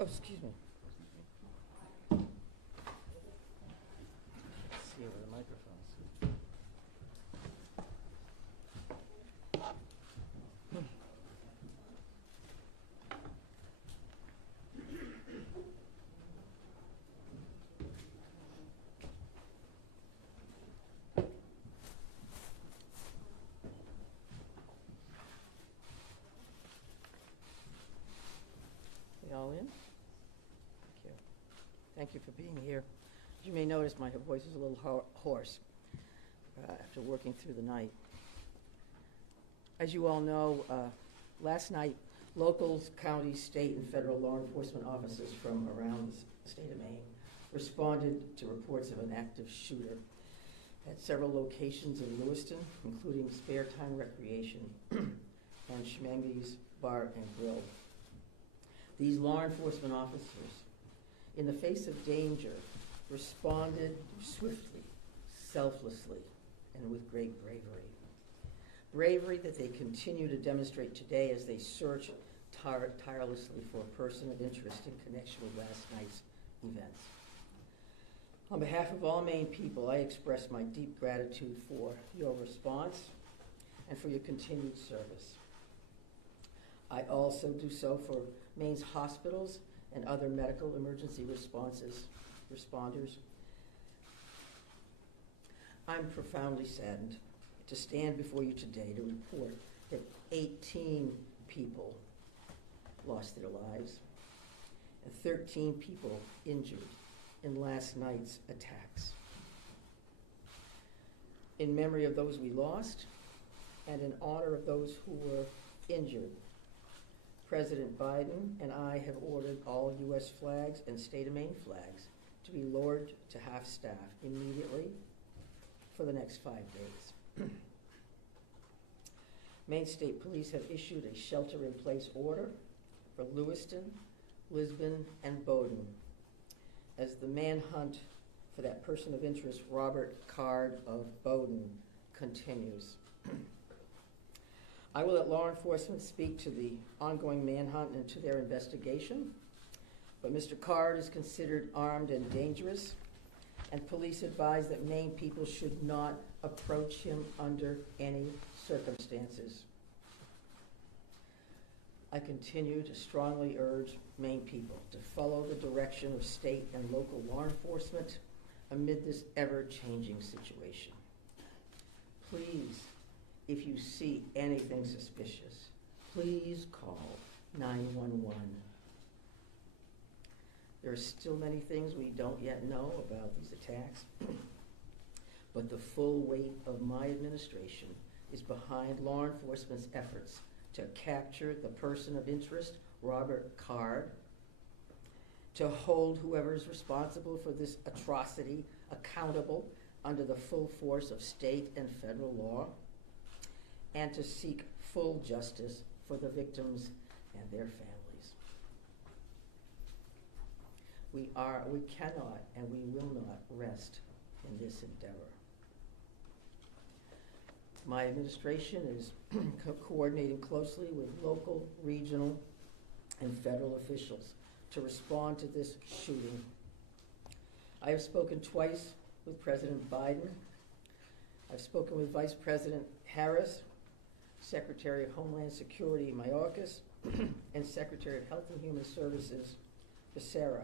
Oh, excuse me. Let's see over the microphones. We all in? Thank you. Thank you for being here. As you may notice, my voice is a little hoarse after working through the night. As you all know, last night, local, county, state, and federal law enforcement officers from around the state of Maine responded to reports of an active shooter at several locations in Lewiston, including Spare Time Recreation and Schmenge's Bar and Grill. These law enforcement officers, in the face of danger, responded swiftly, selflessly, and with great bravery. Bravery that they continue to demonstrate today as they search tirelessly for a person of interest in connection with last night's events. On behalf of all Maine people, I express my deep gratitude for your response and for your continued service. I also do so for Maine's hospitals and other medical emergency responders. I'm profoundly saddened to stand before you today to report that 18 people lost their lives and 13 people injured in last night's attacks. In memory of those we lost and in honor of those who were injured, President Biden and I have ordered all U.S. flags and state of Maine flags to be lowered to half-staff immediately for the next 5 days. Maine State Police have issued a shelter-in-place order for Lewiston, Lisbon, and Bowdoin as the manhunt for that person of interest, Robert Card of Bowdoin, continues. I will let law enforcement speak to the ongoing manhunt and to their investigation, but Mr. Card is considered armed and dangerous, and police advise that Maine people should not approach him under any circumstances. I continue to strongly urge Maine people to follow the direction of state and local law enforcement amid this ever-changing situation. Please, if you see anything suspicious, please call 911. There are still many things we don't yet know about these attacks, but the full weight of my administration is behind law enforcement's efforts to capture the person of interest, Robert Card, to hold whoever is responsible for this atrocity accountable under the full force of state and federal law, and to seek full justice for the victims and their families. We cannot and we will not rest in this endeavor. My administration is coordinating closely with local, regional, and federal officials to respond to this shooting. I have spoken twice with President Biden. I've spoken with Vice President Harris, Secretary of Homeland Security Mayorkas, and Secretary of Health and Human Services Becerra,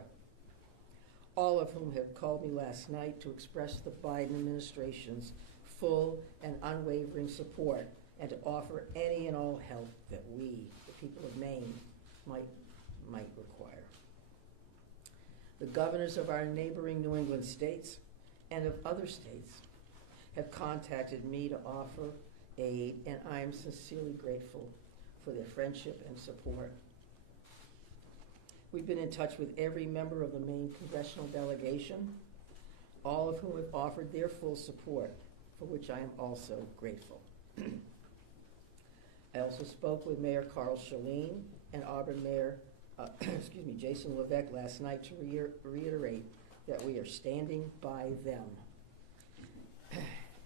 all of whom have called me last night to express the Biden administration's full and unwavering support and to offer any and all help that we, the people of Maine, might require. The governors of our neighboring New England states and of other states have contacted me to offer aid, and I am sincerely grateful for their friendship and support. We've been in touch with every member of the Maine congressional delegation, all of whom have offered their full support, for which I am also grateful. I also spoke with Mayor Carl Chalene and Auburn Mayor Jason Levesque last night to reiterate that we are standing by them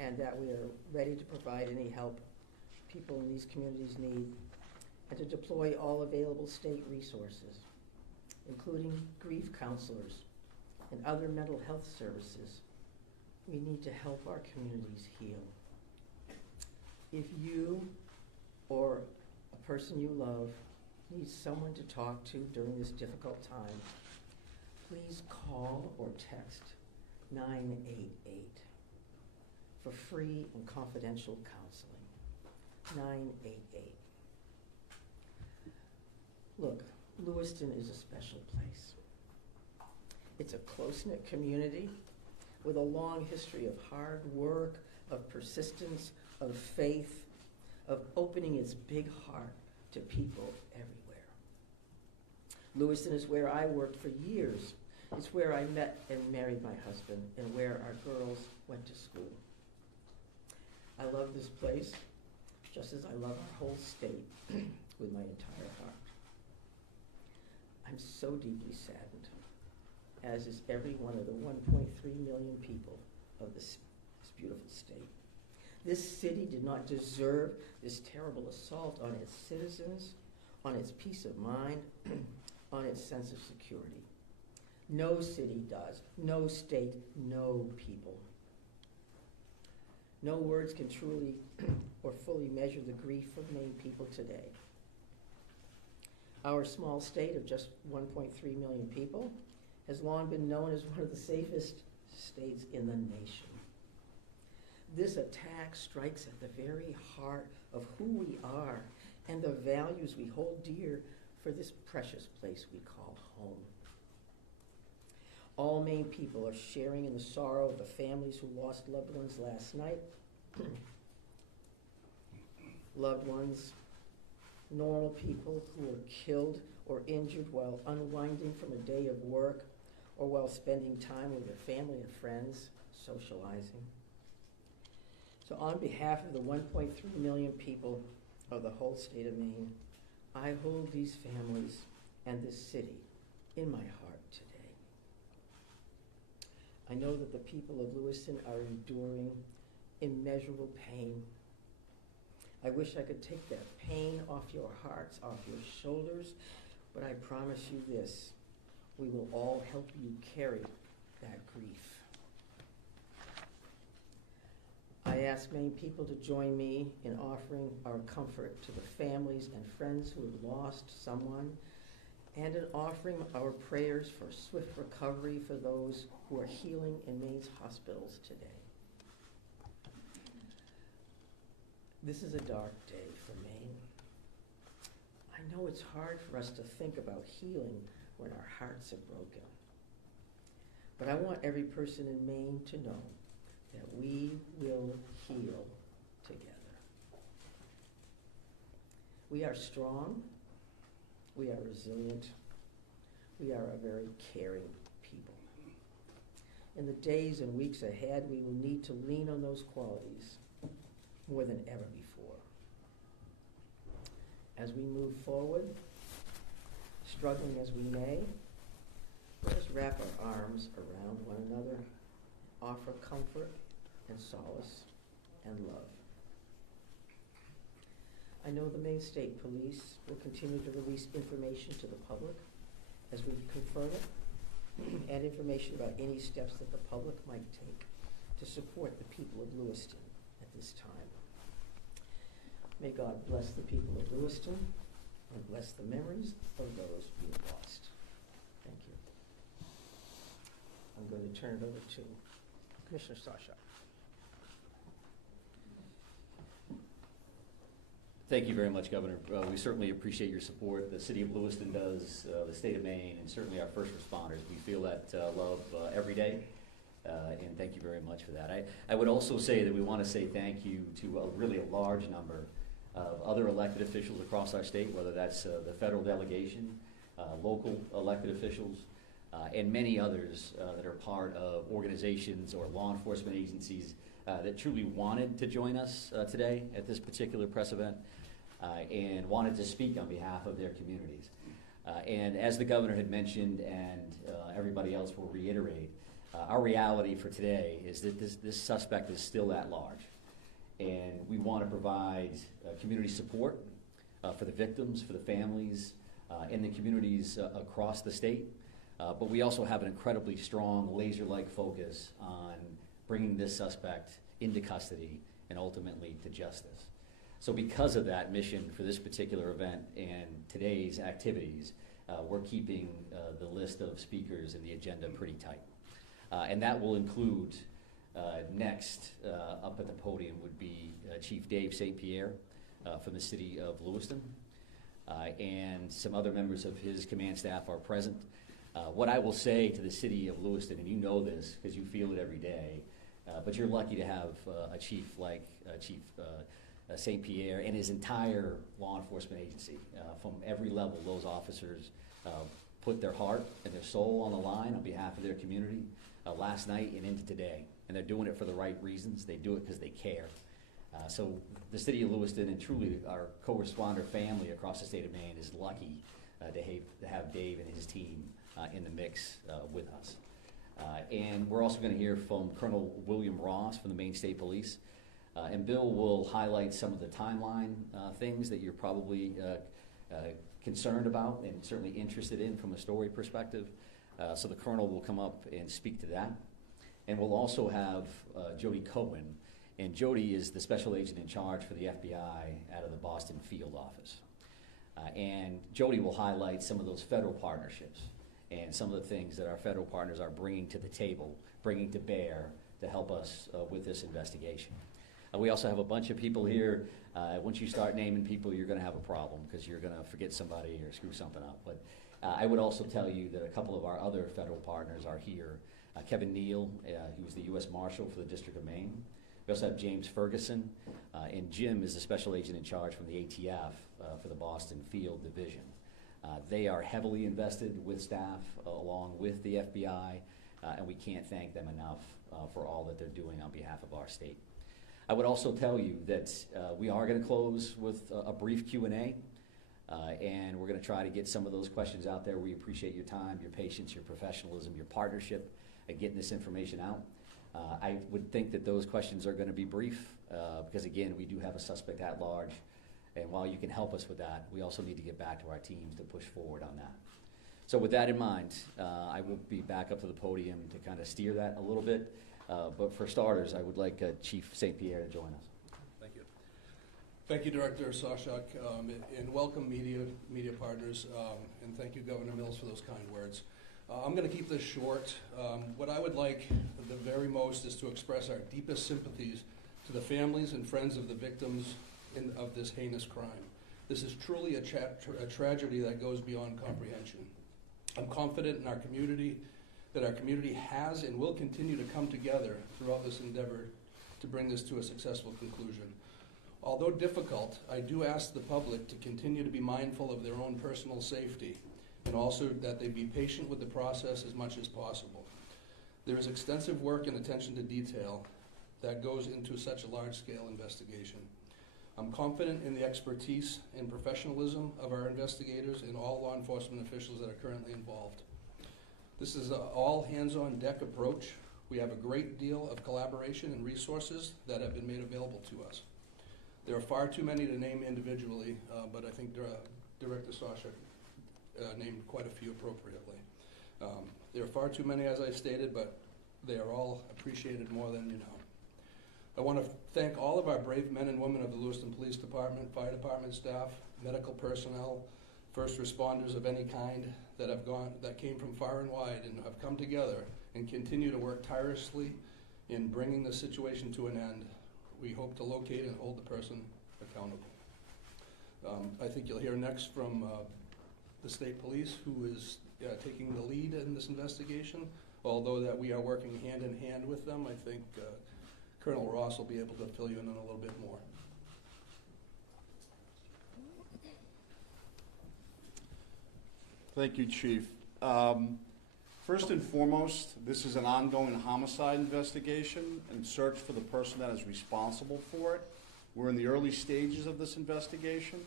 and that we are ready to provide any help people in these communities need and to deploy all available state resources. including grief counselors and other mental health services. We need to help our communities heal. If you or a person you love needs someone to talk to during this difficult time, please call or text 988 for free and confidential counseling. 988. Look, Lewiston is a special place. It's a close-knit community with a long history of hard work, of persistence, of faith, of opening its big heart to people everywhere. Lewiston is where I worked for years. It's where I met and married my husband and where our girls went to school. I love this place just as I love our whole state with my entire heart. I'm so deeply saddened, as is every one of the 1.3 million people of this beautiful state. This city did not deserve this terrible assault on its citizens, on its peace of mind, on its sense of security. No city does, no state, no people. No words can truly or fully measure the grief of Maine people today. Our small state of just 1.3 million people has long been known as one of the safest states in the nation. This attack strikes at the very heart of who we are and the values we hold dear for this precious place we call home. All Maine people are sharing in the sorrow of the families who lost loved ones last night. Loved ones, normal people who were killed or injured while unwinding from a day of work or while spending time with their family and friends, socializing. So on behalf of the 1.3 million people of the whole state of Maine, I hold these families and this city in my heart today. I know that the people of Lewiston are enduring immeasurable pain. I wish I could take that pain off your hearts, off your shoulders, but I promise you this, we will all help you carry that grief. I ask Maine people to join me in offering our comfort to the families and friends who have lost someone, and in offering our prayers for swift recovery for those who are healing in Maine's hospitals today. This is a dark day for Maine. I know it's hard for us to think about healing when our hearts are broken. But I want every person in Maine to know that we will heal together. We are strong, we are resilient, we are a very caring people. In the days and weeks ahead, we will need to lean on those qualities more than ever before. As we move forward, struggling as we may, let us wrap our arms around one another, offer comfort and solace and love. I know the Maine State Police will continue to release information to the public as we confirm it, and information about any steps that the public might take to support the people of Lewiston at this time. May God bless the people of Lewiston and bless the memories of those we have lost. Thank you. I'm going to turn it over to Commissioner Sasha. Thank you very much, Governor. We certainly appreciate your support. The City of Lewiston does, the state of Maine, and certainly our first responders. We feel that love every day, and thank you very much for that. I would also say that we want to say thank you to really a large number of other elected officials across our state, whether that's the federal delegation, local elected officials, and many others that are part of organizations or law enforcement agencies that truly wanted to join us today at this particular press event and wanted to speak on behalf of their communities. And as the governor had mentioned, and everybody else will reiterate, our reality for today is that this suspect is still at large. And we want to provide community support for the victims, for the families, in the communities across the state. But we also have an incredibly strong laser-like focus on bringing this suspect into custody and ultimately to justice. So because of that mission for this particular event and today's activities, we're keeping the list of speakers and the agenda pretty tight. And that will include, next up at the podium would be Chief Dave St. Pierre from the city of Lewiston. And some other members of his command staff are present. What I will say to the city of Lewiston, and you know this because you feel it every day, but you're lucky to have a chief like Chief St. Pierre and his entire law enforcement agency. From every level, those officers put their heart and their soul on the line on behalf of their community last night and into today. And they're doing it for the right reasons. They do it because they care. So the city of Lewiston and truly our co-responder family across the state of Maine is lucky to have Dave and his team in the mix with us. And we're also going to hear from Colonel William Ross from the Maine State Police. And Bill will highlight some of the timeline things that you're probably concerned about and certainly interested in from a story perspective. So the Colonel will come up and speak to that. And we'll also have Jody Cohen. And Jody is the special agent in charge for the FBI out of the Boston field office. And Jody will highlight some of those federal partnerships and some of the things that our federal partners are bringing to the table, bringing to bear to help us with this investigation. We also have a bunch of people here. Once you start naming people, you're going to have a problem because you're going to forget somebody or screw something up. But I would also tell you that a couple of our other federal partners are here. Kevin Neal, who's the U.S. Marshal for the District of Maine. We also have James Ferguson, and Jim is the special agent in charge from the ATF for the Boston Field Division. They are heavily invested with staff along with the FBI, and we can't thank them enough for all that they're doing on behalf of our state. I would also tell you that we are going to close with a brief Q&A, and we're going to try to get some of those questions out there. We appreciate your time, your patience, your professionalism, your partnership at getting this information out. I would think that those questions are going to be brief because, again, we do have a suspect at large. And while you can help us with that, we also need to get back to our teams to push forward on that. So with that in mind, I will be back up to the podium to kind of steer that a little bit. But for starters, I would like Chief St. Pierre to join us. Thank you. Thank you, Director Sawchuk, and welcome media partners, and thank you, Governor Mills, for those kind words. I'm going to keep this short. What I would like the very most is to express our deepest sympathies to the families and friends of the victims of this heinous crime. This is truly a tragedy that goes beyond comprehension. I'm confident in our community, that our community has and will continue to come together throughout this endeavor to bring this to a successful conclusion. Although difficult, I do ask the public to continue to be mindful of their own personal safety and also that they be patient with the process as much as possible. There is extensive work and attention to detail that goes into such a large-scale investigation. I'm confident in the expertise and professionalism of our investigators and all law enforcement officials that are currently involved. This is an all-hands-on-deck approach. We have a great deal of collaboration and resources that have been made available to us. There are far too many to name individually, but I think Director Sawchuk named quite a few appropriately. There are far too many, as I stated, but they are all appreciated more than you know. I want to thank all of our brave men and women of the Lewiston Police Department, Fire Department staff, medical personnel, first responders of any kind that came from far and wide and have come together and continue to work tirelessly in bringing the situation to an end. We hope to locate and hold the person accountable. I think you'll hear next from the state police, who is taking the lead in this investigation. Although that we are working hand in hand with them, I think Colonel Ross will be able to fill you in on a little bit more. Thank you, Chief. First and foremost, this is an ongoing homicide investigation and search for the person that is responsible for it. We're in the early stages of this investigation,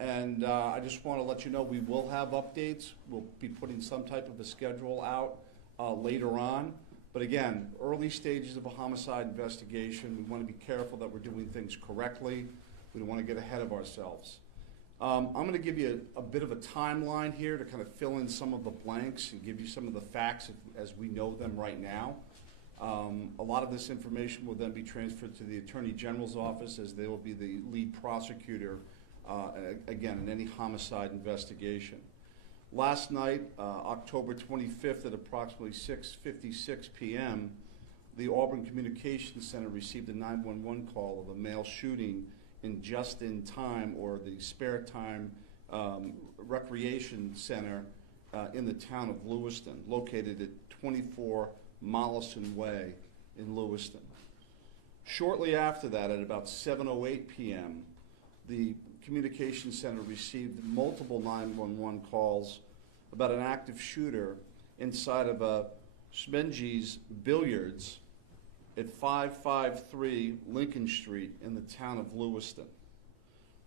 and I just want to let you know we will have updates. We'll be putting some type of a schedule out later on. But again, early stages of a homicide investigation, we want to be careful that we're doing things correctly. We don't want to get ahead of ourselves. I'm going to give you a bit of a timeline here to kind of fill in some of the blanks and give you some of the facts as we know them right now. A lot of this information will then be transferred to the Attorney General's office, as they will be the lead prosecutor, again, in any homicide investigation. Last night, October 25th at approximately 6:56 p.m., the Auburn Communications Center received a 911 call of a male shooting in just-in-time, or the spare time, recreation center in the town of Lewiston, located at 24 Mollison Way in Lewiston. Shortly after that, at about 7:08 p.m., the Communications Center received multiple 911 calls about an active shooter inside of a Schmenge's Billiards at 553 Lincoln Street in the town of Lewiston.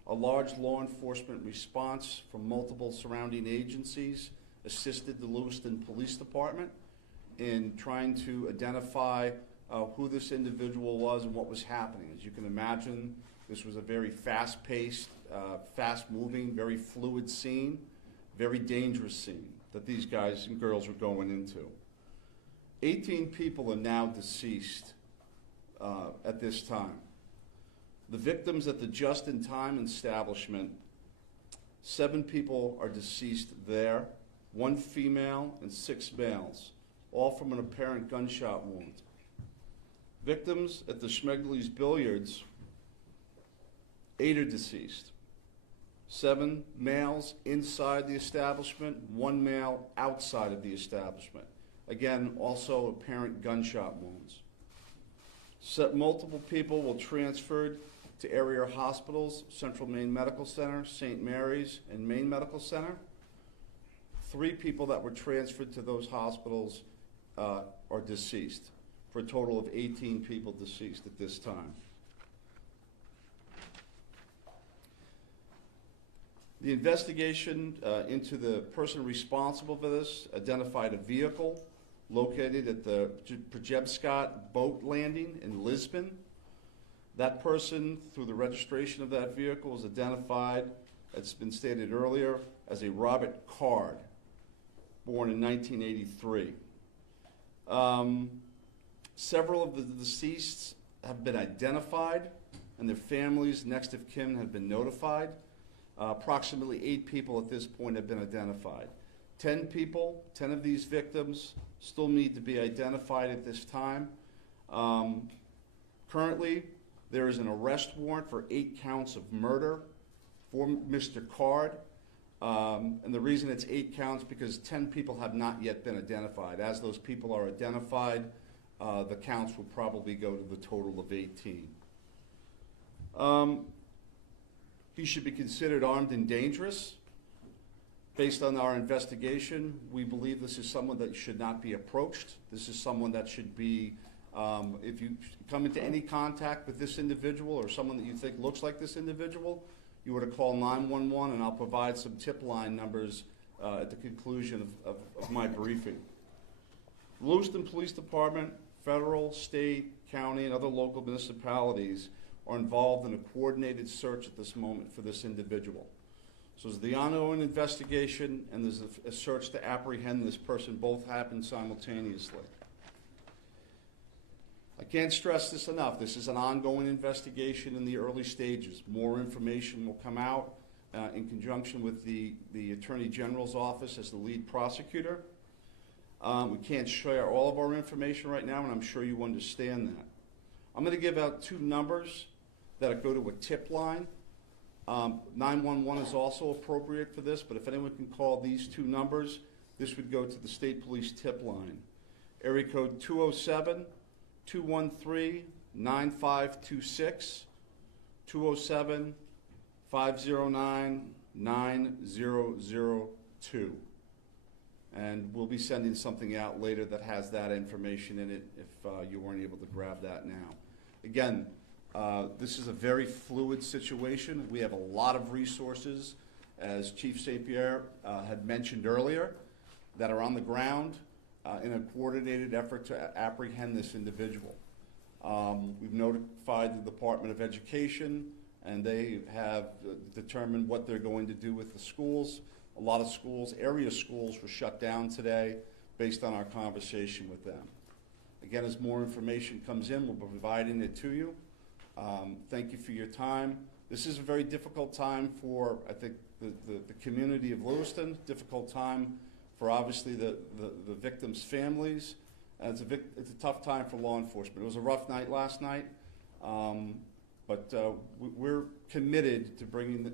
A large law enforcement response from multiple surrounding agencies assisted the Lewiston Police Department in trying to identify who this individual was and what was happening. As you can imagine, this was a very fast-paced, fast-moving, very fluid scene, very dangerous scene that these guys and girls were going into. 18 people are now deceased at this time. The victims at the just-in-time establishment, 7 people are deceased there, 1 female and 6 males, all from an apparent gunshot wound. Victims at the Schmegley's Billiards, 8 are deceased. 7 males inside the establishment, 1 male outside of the establishment. Again, also apparent gunshot wounds. Multiple people were transferred to area hospitals, Central Maine Medical Center, St. Mary's, and Maine Medical Center. 3 people that were transferred to those hospitals are deceased, for a total of 18 people deceased at this time. The investigation into the person responsible for this identified a vehicle located at the Przebscott boat landing in Lisbon. That person, through the registration of that vehicle, was identified, it's been stated earlier, as a Robert Card, born in 1983. Several of the deceased have been identified, and their families, next of kin, have been notified. Approximately 8 people at this point have been identified. 10 people, 10 of these victims, still need to be identified at this time. Currently, there is an arrest warrant for 8 counts of murder for Mr. Card. And the reason it's 8 counts because 10 people have not yet been identified. As those people are identified, the counts will probably go to the total of 18. He should be considered armed and dangerous. Based on our investigation, we believe this is someone that should not be approached. This is someone that should be, if you come into any contact with this individual or someone that you think looks like this individual, you were to call 911, and I'll provide some tip line numbers at the conclusion of my briefing. Lewiston Police Department, federal, state, county, and other local municipalities are involved in a coordinated search at this moment for this individual. So there's the ongoing investigation, and there's a search to apprehend this person. Both happen simultaneously. I can't stress this enough. This is an ongoing investigation in the early stages. More information will come out in conjunction with the Attorney General's office as the lead prosecutor. We can't share all of our information right now, and I'm sure you understand that. I'm going to give out 2 numbers that go to a tip line. 911 is also appropriate for this, but if anyone can call these 2 numbers, this would go to the state police tip line. Area code 207-213-9526, 207-509-9002. And we'll be sending something out later that has that information in it if you weren't able to grab that now. Again, this is a very fluid situation. We have a lot of resources, as Chief St. Pierre had mentioned earlier, that are on the ground in a coordinated effort to apprehend this individual. We've notified the Department of Education and they have determined what they're going to do with the schools. A lot of schools, area schools, were shut down today based on our conversation with them. Again, as more information comes in, we'll be providing it to you. Thank you for your time. This is a very difficult time for, I think, the community of Lewiston, difficult time for obviously the victims' families. It's a tough time for law enforcement. It was a rough night last night, but we're committed to bringing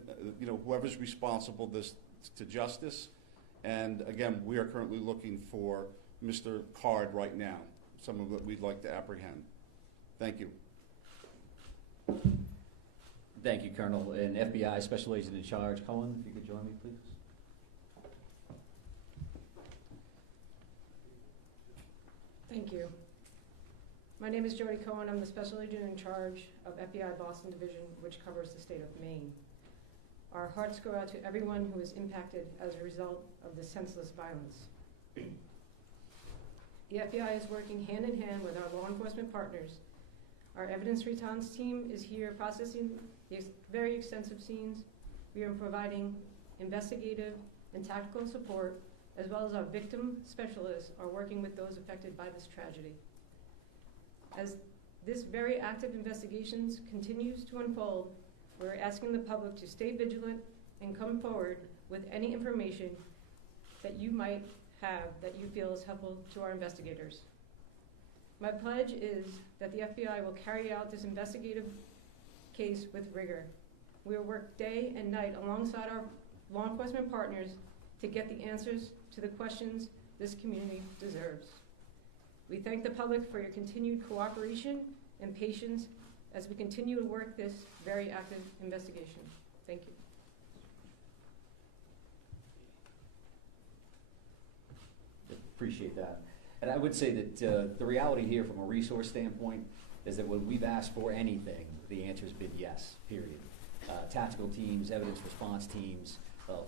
whoever's responsible this to justice. And again, we are currently looking for Mr. Card right now, someone that we'd like to apprehend. Thank you. Thank you, Colonel. And FBI Special Agent in Charge, Cohen, if you could join me, please. Thank you. My name is Jody Cohen. I'm the Special Agent in Charge of FBI Boston Division, which covers the state of Maine. Our hearts go out to everyone who is impacted as a result of this senseless violence. The FBI is working hand in hand with our law enforcement partners. Our evidence response team is here processing the very extensive scenes. We are providing investigative and tactical support, as well as our victim specialists are working with those affected by this tragedy. As this very active investigations continues to unfold, we're asking the public to stay vigilant and come forward with any information that you might have that you feel is helpful to our investigators. My pledge is that the FBI will carry out this investigative case with rigor. We will work day and night alongside our law enforcement partners to get the answers to the questions this community deserves. We thank the public for your continued cooperation and patience as we continue to work this very active investigation. Thank you. Appreciate that. And I would say that the reality here from a resource standpoint is that when we've asked for anything, the answer's been yes, period. Tactical teams, evidence response teams,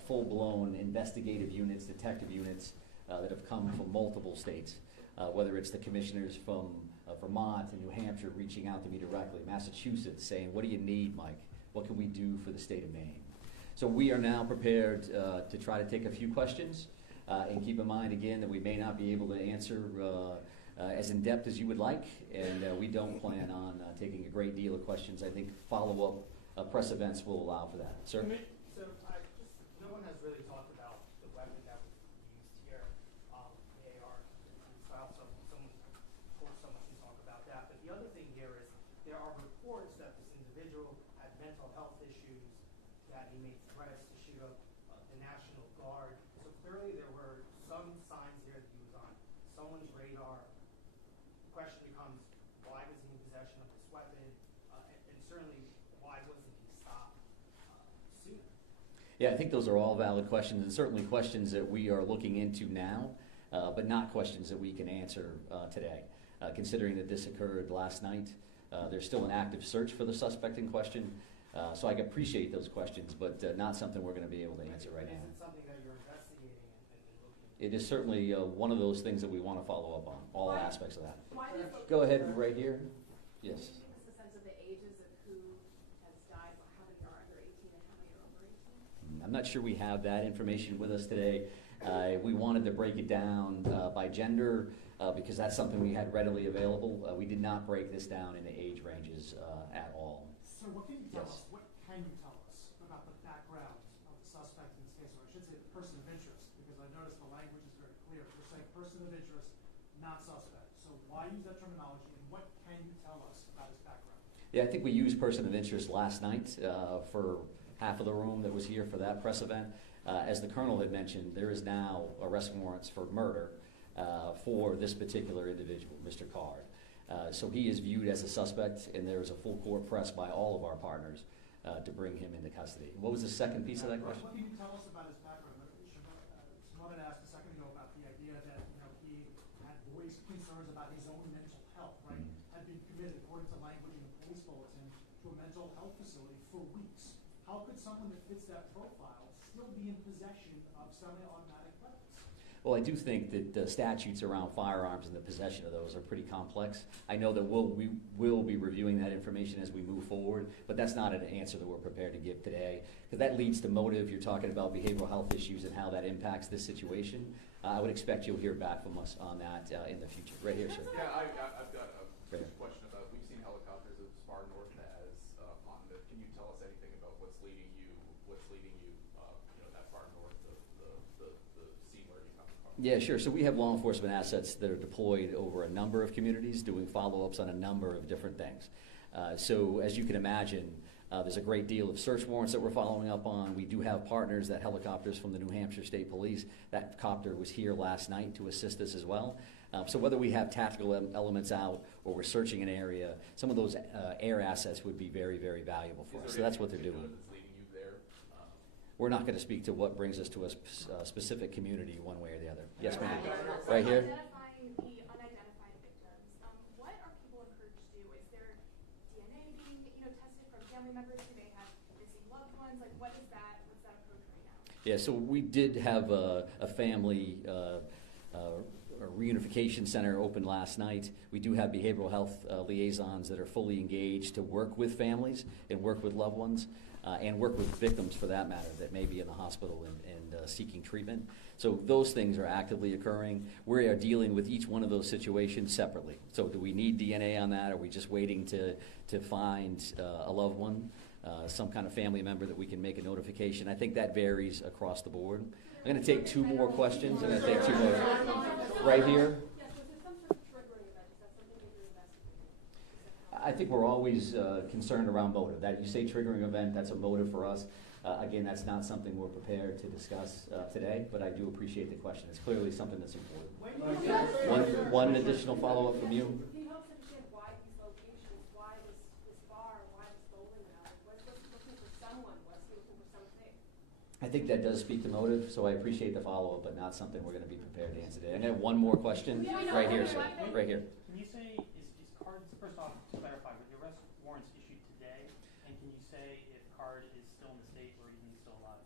full-blown investigative units, detective units that have come from multiple states, whether it's the commissioners from Vermont and New Hampshire reaching out to me directly, Massachusetts saying, what do you need, Mike? What can we do for the state of Maine? So we are now prepared to try to take a few questions and keep in mind again that we may not be able to answer as in-depth as you would like, and we don't plan on taking a great deal of questions. I think follow-up press events will allow for that. Sir? So no one has really talked about the weapon that was used here, the AR style, so someone can talk about that. But the other thing here is there are reports that this individual had mental health issues, that he made threats to shoot up the National Guard. So clearly there were some signs here that he was on someone's radar. The question becomes, why was he in possession of this weapon? And certainly, why wasn't he stopped sooner? Yeah, I think those are all valid questions, and certainly questions that we are looking into now, but not questions that we can answer today. Considering that this occurred last night, there's still an active search for the suspect in question, so I can appreciate those questions, but not something we're going to be able to answer right now. Is it something that you're investigating and looking into? It is certainly one of those things that we want to follow up on, all aspects of that. Why do you Go ahead, right here. Yes. Can you give us a sense of the ages of who has died, how many are under 18 and how many are over 18? I'm not sure we have that information with us today. We wanted to break it down by gender because that's something we had readily available. We did not break this down into age ranges at all. So what can you tell Yes. us? What can you tell us about the background of the suspect in this case, or I should say the person of interest, because I noticed the language is very clear. We're saying person of interest, not suspect. So why use that terminology, and what can you tell us about his background? Yeah, I think we used person of interest last night for half of the room that was here for that press event. As the Colonel had mentioned, there is now arrest warrants for murder for this particular individual, Mr. Card. So he is viewed as a suspect, and there is a full court press by all of our partners to bring him into custody. What was the second piece of that question? What can you tell us about his background? Shimon asked a second ago about the idea that he had voiced concerns about his own mental health, right? Had been committed, according to language in the police bulletin, to a mental health facility for weeks. How could someone that fits that profile still be in possession of semi-automatic weapons? Well, I do think that the statutes around firearms and the possession of those are pretty complex. I know that we will be reviewing that information as we move forward, but that's not an answer that we're prepared to give today, because that leads to motive. You're talking about behavioral health issues and how that impacts this situation. I would expect you'll hear back from us on that in the future. Right here, sir. Yeah, I've got a Right here. question about, we've seen helicopters as far north as Monmouth. Can you tell us anything about what's leading you, that far north of the scene where you come from? Yeah, sure. So we have law enforcement assets that are deployed over a number of communities, doing follow-ups on a number of different things. So as you can imagine, there's a great deal of search warrants that we're following up on. We do have partners, that helicopters from the New Hampshire State Police. That copter was here last night to assist us as well. So whether we have tactical elements out or we're searching an area, some of those air assets would be very, very valuable for us. So that's what they're doing. That's leading you there? We're not going to speak to what brings us to a specific community one way or the other. Yes, ma'am. Right here. Identifying the unidentified victims, what are people encouraged to do? Is there DNA being, tested from family members who may have missing loved ones? Like, what's that approach right now? Yeah, so we did have a family a reunification center open last night. We do have behavioral health liaisons that are fully engaged to work with families and work with loved ones and work with victims, for that matter, that may be in the hospital and seeking treatment. So those things are actively occurring. We are dealing with each one of those situations separately. So do we need DNA on that? Are we just waiting to find a loved one, some kind of family member that we can make a notification? I think that varies across the board. I'm going to take two more questions. I'm going to take two more. Right here. Yes, was there some sort of triggering event? Is that something that you're investigating? I think we're always concerned around motive. That you say triggering event, that's a motive for us. Again, that's not something we're prepared to discuss today, but I do appreciate the question. It's clearly something that's important. One additional follow-up from you. Can you help us understand why these locations, why this bar, why this bowling alley? Was he looking for someone? Was he looking for something? I think that does speak to motive, so I appreciate the follow-up, but not something we're going to be prepared to answer today. I'm going to have one more question. Right here, sir. Right here. Can you say, is card, first off, to clarify, were the arrest warrants issued today? And can you say if card is still in the state or even he's still alive?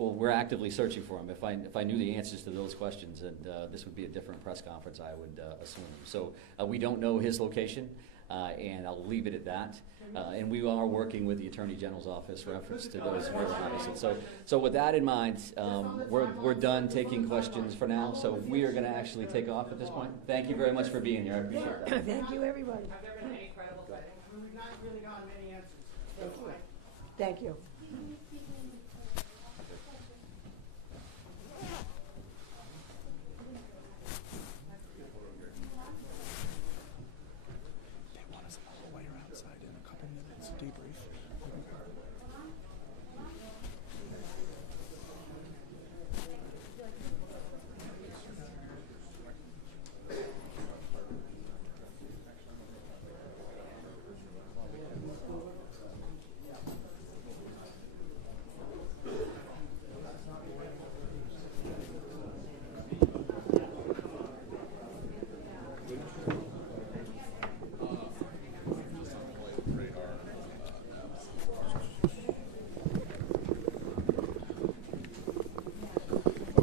Well, we're actively searching for him. If I knew the answers to those questions, and this would be a different press conference, I would assume. So we don't know his location, and I'll leave it at that. And we are working with the Attorney General's office reference to those references. So with that in mind, we're done taking questions for now. So we are going to actually take off at this point. Thank you very much for being here. I appreciate that. Thank you, everybody. Have there been any credible sightings? I mean, we've not really gotten many answers. Thank you. They want us in the hallway or outside in a couple minutes. Debrief.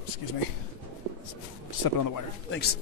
Excuse me. Stepping on the wire. Thanks.